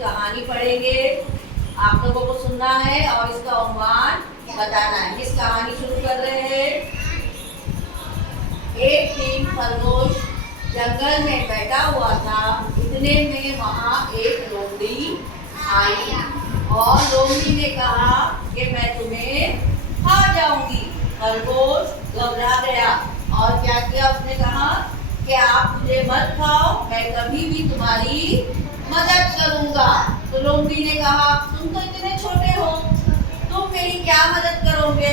कहानी पढ़ेंगे। आप लोगों को सुनना है और इसका अनुमान बताना है। इस कहानी शुरू कर रहे हैं। एक दिन खरगोश जंगल में बैठा हुआ था। इतने में वहाँ एक लोमड़ी आई और लोमड़ी ने कहा कि मैं तुम्हें खा जाऊंगी। खरगोश घबरा गया और क्या किया, उसने कहा कि आप मुझे मत खाओ, मैं कभी भी तुम्हारी मदद करूंगा। तो लोमड़ी ने कहा तुम तो इतने छोटे हो, तुम मेरी क्या मदद करोगे?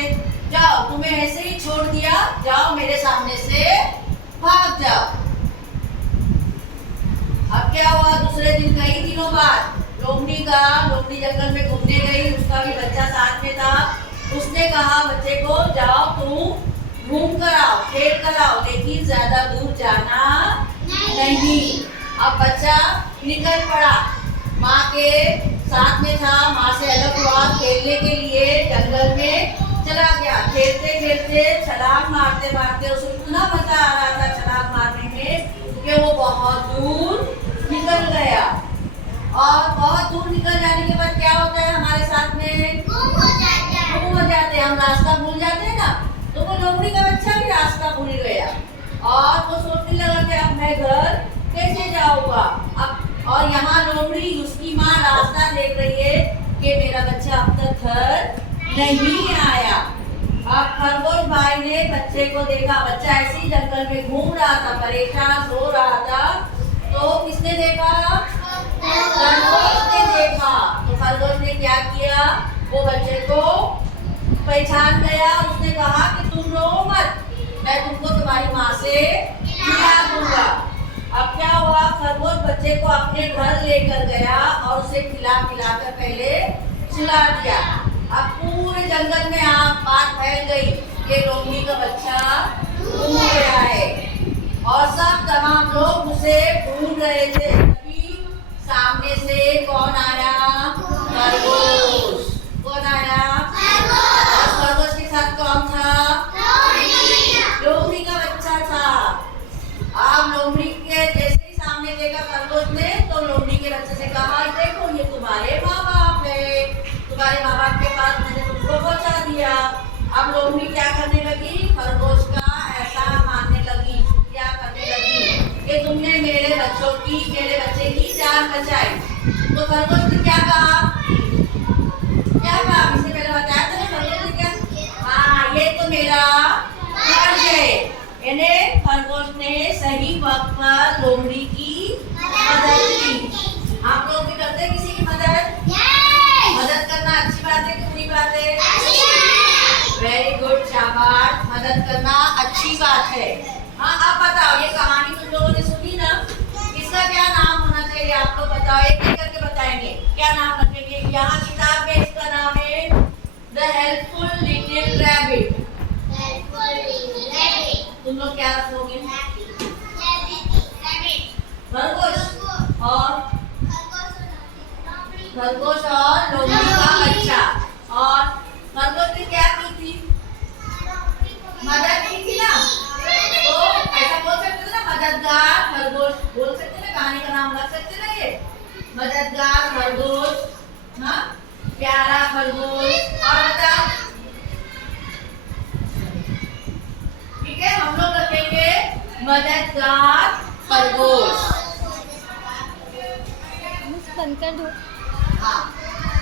जाओ, तुम्हें ऐसे ही छोड़ दिया, जाओ मेरे सामने से भाग जाओ। अब क्या हुआ, दूसरे दिन कई दिनों बाद लोमड़ी जंगल में घूमने गई। उसका भी बच्चा साथ में था। उसने कहा बच्चे को जाओ तुम घूम कर आओ, खेल कर आओ, लेकिन ज्यादा दूर जाना नहीं। अब बच्चा निकल पड़ा, माँ के साथ में था, माँ से अलग हुआ, खेलने के लिए जंगल में चला गया। खेलते खेलते छलांग मारते मारते उसे इतना मजा आ रहा था छलांग मारने में कि वो बहुत दूर निकल गया। और बहुत दूर निकल जाने के बाद क्या होता है, हमारे साथ में गुम हो जाते हैं, हम रास्ता भूल जाते हैं ना। तो वो लोमड़ी का बच्चा भी रास्ता भूल गया और वो सोचने लगा कि अब मैं घर कैसे जाऊंगा। अब और यहाँ लोमड़ी उसकी माँ रास्ता देख रही है कि मेरा बच्चा अब तक घर नहीं आया। अब खरगोश भाई ने बच्चे को देखा, बच्चा ऐसे ही जंगल में घूम रहा था, परेशान सो रहा था। तो किसने देखा? खरगोश ने देखा। तो खरगोश ने क्या किया, वो बच्चे को पहचान गया। उसने कहा कि तुम रो मत, मैं तुमको तुम्हारी माँ से खिला दूंगा। अब क्या हुआ, खरगोश बच्चे को अपने घर लेकर गया और उसे खिला कर पहले सुला दिया। अब पूरे जंगल में बात फैल गई कि लोमड़ी का बच्चा गुम गया है और सब तमाम लोग उसे ढूंढ रहे थे। तभी सामने से कौन आया? खरगोश। कौन आया? खरगोश के साथ कौन था? लोमड़ी का बच्चा था। अब लोमड़ी के जैसे ही सामने देखा खरगोश ने, तो लोमड़ी के बच्चे से कहा देखो ये तुम्हारे माँ बाप है, तुम्हारे माँ बाप के पास मैंने तुमको पहुँचा दिया। अब लोमड़ी क्या करने लगी, खरगोश का एहसान मानने लगी, शुक्रिया करने लगी कि तुमने मेरे बच्चे की जान बचाई। तो खरगोश ने क्या कहा, इससे पहले बताया था ना खरगोश ने क्या? हाँ, ये तो मेरा फर्ज है। यानी खरगोश ने सही वक्त पर लोमड़ी की मदद की। आप लोग भी करते हैं किसी की मदद? मदद करना अच्छी बात है कि बुरी बात है? वेरी गुड, शाबाश, मदद करना अच्छी बात है। हाँ, आप बताओ, ये कहानी तुम लोगों ने सुनी ना, इसका क्या नाम होना चाहिए? आप लोग बताओ, एक एक करके बताएंगे क्या नाम रखेंगे। यहाँ किताब में इसका नाम है द हेल्पफुल लिटिल रैबिट। तुम लोग क्या रखोगे? खरगोश और लोमड़ी का बच्चा। और खरगोश ने क्या की थी? मदद की थी ना। तो ऐसा बोल सकते थे ना, मददगार खरगोश बोल सकते ना, कहानी का नाम रख सकते ना, ये मददगार खरगोश। हाँ, प्यारा खरगोश। और बता, ठीक है, हम लोग रखेंगे मददगार खरगोश। बंद कर दो। हाँ।